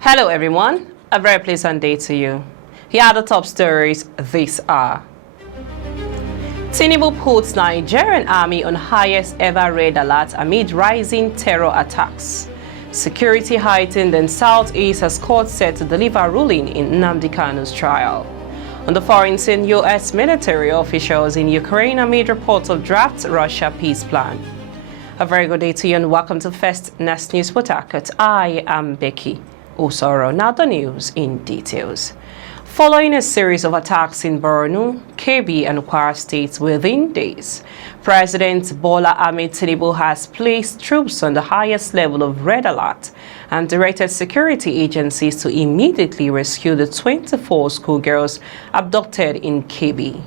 Hello everyone, a very pleasant day to you. Here are the top stories this hour. Tinubu puts Nigerian army on highest ever red alert amid rising terror attacks. Security heightened in Southeast as court set to deliver ruling in Nnamdi Kanu's trial. On the foreign scene, U.S. military officials in Ukraine amid reports of draft Russia peace plan. A very good day to you and welcome to First Next News Port Harcourt. I am Becky Osoro. Now the news in details. Following a series of attacks in Borno, Kebbi and Kwara states within days, President Bola Ahmed Tinubu has placed troops on the highest level of red alert and directed security agencies to immediately rescue the 24 schoolgirls abducted in Kebbi.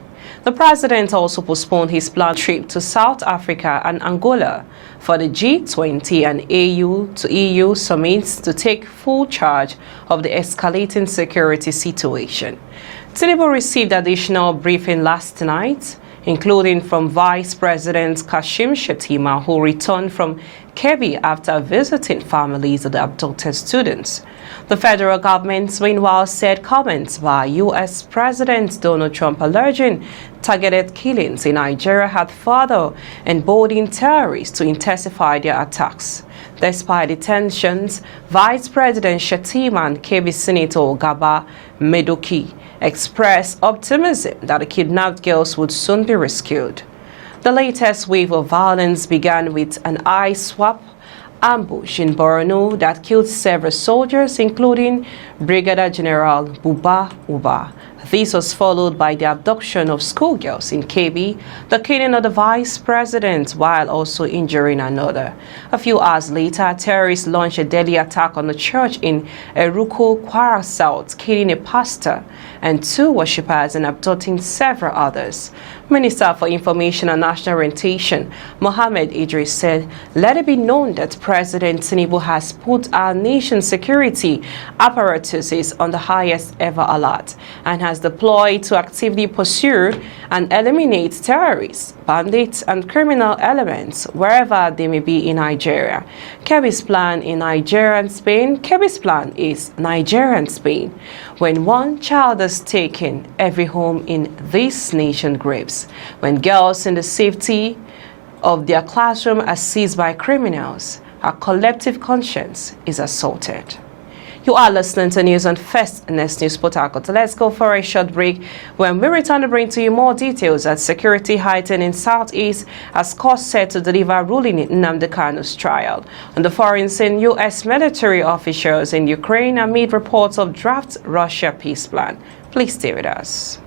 The president also postponed his planned trip to South Africa and Angola for the G20 and AU to EU summits to take full charge of the escalating security situation. Tinubu received additional briefing last night, including from Vice President Kashim Shettima, who returned from Kebbi after visiting families of the abducted students. The federal government, meanwhile, said comments by U.S. President Donald Trump alleging targeted killings in Nigeria had further emboldened terrorists to intensify their attacks. Despite the tensions, Vice President Shettima and Kebbi Senator Gaba Medoki expressed optimism that the kidnapped girls would soon be rescued. The latest wave of violence began with an eye swap ambush in Borno that killed several soldiers, including Brigadier General Buba Uba. This was followed by the abduction of schoolgirls in Kebbi, the killing of the vice president while also injuring another. A few hours later, terrorists launched a deadly attack on the church in Eruko, Kwara South, killing a pastor and 2 worshippers and abducting several others. Minister for Information and National Orientation, Mohammed Idris, said, "Let it be known that President Tinubu has put our nation's security apparatuses on the highest ever alert and has deployed to actively pursue and eliminate terrorists, bandits, and criminal elements wherever they may be in Nigeria. Kebbi's plan in Nigeria and Spain. Kebbi's plan is Nigeria and Spain. When one child is taken, every home in this nation grips. When girls in the safety of their classroom are seized by criminals, our collective conscience is assaulted." You are listening to news on First Next News Port Harcourt. Let's go for a short break. When we return to bring to you more details as security heightened in Southeast as court set to deliver ruling in Nnamdi Kanu's trial. On the foreign scene, U.S. military officials in Ukraine amid reports of draft Russia peace plan. Please stay with us.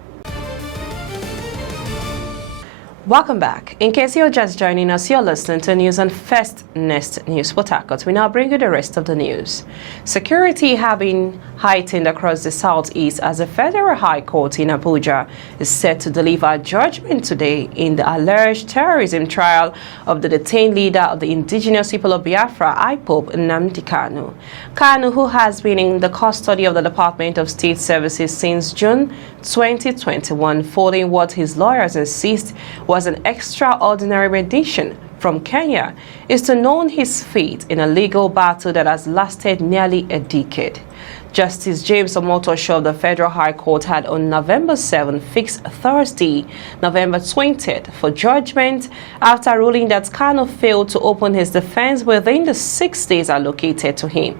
Welcome back. In case you're just joining us, you're listening to news on First Next News Port Harcourt. We now bring you the rest of the news. Security have been heightened across the Southeast as the Federal High Court in Abuja is set to deliver judgment today in the alleged terrorism trial of the detained leader of the indigenous people of Biafra, IPOB, Nnamdi Kanu. Kanu, who has been in the custody of the Department of State Services since June 2021, following what his lawyers insist was an extraordinary rendition from Kenya, is to know his fate in a legal battle that has lasted nearly a decade. Justice James Omotosho of the Federal High Court had on November 7 fixed Thursday, November 20th for judgment after ruling that Kanu failed to open his defense within the 6 days allocated to him.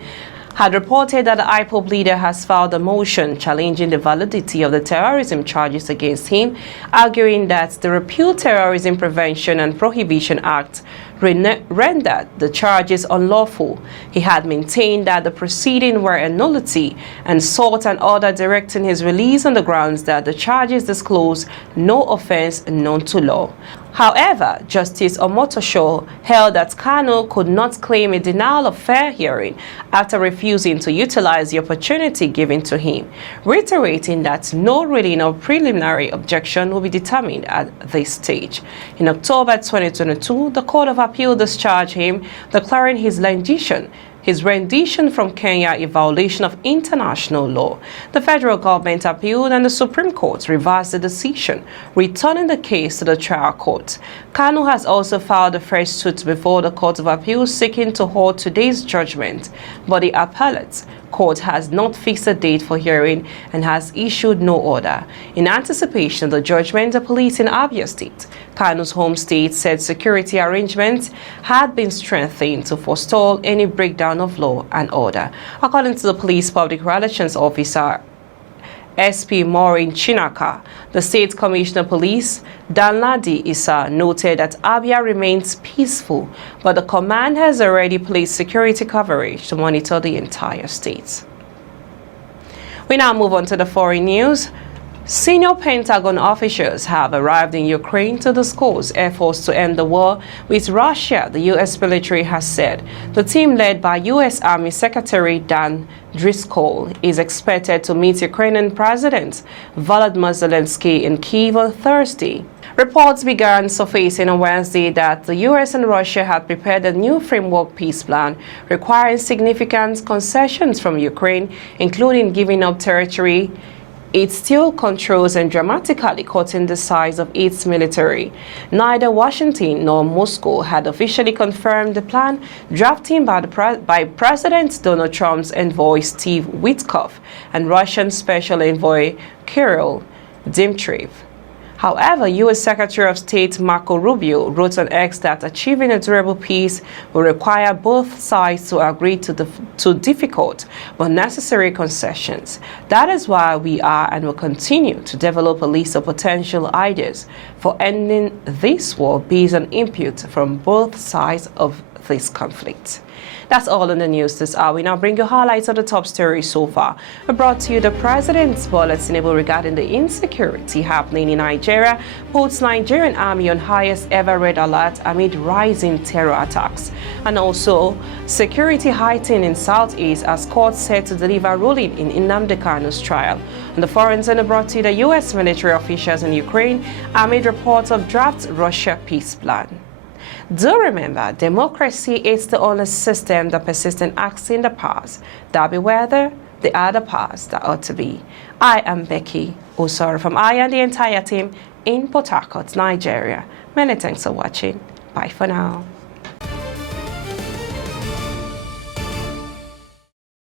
Had reported that the IPOB leader has filed a motion challenging the validity of the terrorism charges against him, arguing that the Repeal Terrorism Prevention and Prohibition Act rendered the charges unlawful. He had maintained that the proceedings were a nullity and sought an order directing his release on the grounds that the charges disclose no offense known to law. However, Justice Omotosho held that Kanu could not claim a denial of fair hearing after refusing to utilize the opportunity given to him, reiterating that no ruling or preliminary objection will be determined at this stage. In October 2022, the Court of Appeal discharged him, declaring his rendition from Kenya a violation of international law. The federal government appealed and the Supreme Court reversed the decision, returning the case to the trial court. Kanu has also filed a fresh suit before the Court of Appeal seeking to halt today's judgment, but the appellate court has not fixed a date for hearing and has issued no order. In anticipation of the judgment, the police in Abia State, Kanu's home state, said security arrangements had been strengthened to forestall any breakdown of law and order. According to the police public relations officer, SP Maureen Chinaka, the State Commissioner of Police, Danladi Issa, noted that Abia remains peaceful, but the command has already placed security coverage to monitor the entire state. We now move on to the foreign news. Senior Pentagon officials have arrived in Ukraine to discuss efforts to end the war with Russia, the U.S. military has said. The team led by U.S. Army Secretary Dan Driscoll is expected to meet Ukrainian President Volodymyr Zelensky in Kyiv on Thursday. Reports began surfacing on Wednesday that the U.S. and Russia had prepared a new framework peace plan requiring significant concessions from Ukraine, including giving up territory it still controls and dramatically cutting the size of its military. Neither Washington nor Moscow had officially confirmed the plan drafted by President Donald Trump's envoy Steve Witkoff and Russian Special Envoy Kirill Dmitriev. However, U.S. Secretary of State Marco Rubio wrote on X that achieving a durable peace will require both sides to agree to difficult but necessary concessions. That is why we are and will continue to develop a list of potential ideas for ending this war based on input from both sides of this conflict. That's all in the news this hour. We now bring you highlights of the top stories so far. We brought to you the President's bulletin regarding the insecurity happening in Nigeria, puts Nigerian Army on highest ever red alert amid rising terror attacks. And also, security heightened in Southeast as court set to deliver ruling in Nnamdi Kanu's trial. On the foreign center brought to you the U.S. military officials in Ukraine amid reports of draft Russia peace plan. Do remember, democracy is the only system that persists in acts in the past. That be whether they are the past that ought to be. I am Becky Osoro from I and the entire team in Port Harcourt, Nigeria. Many thanks for watching. Bye for now.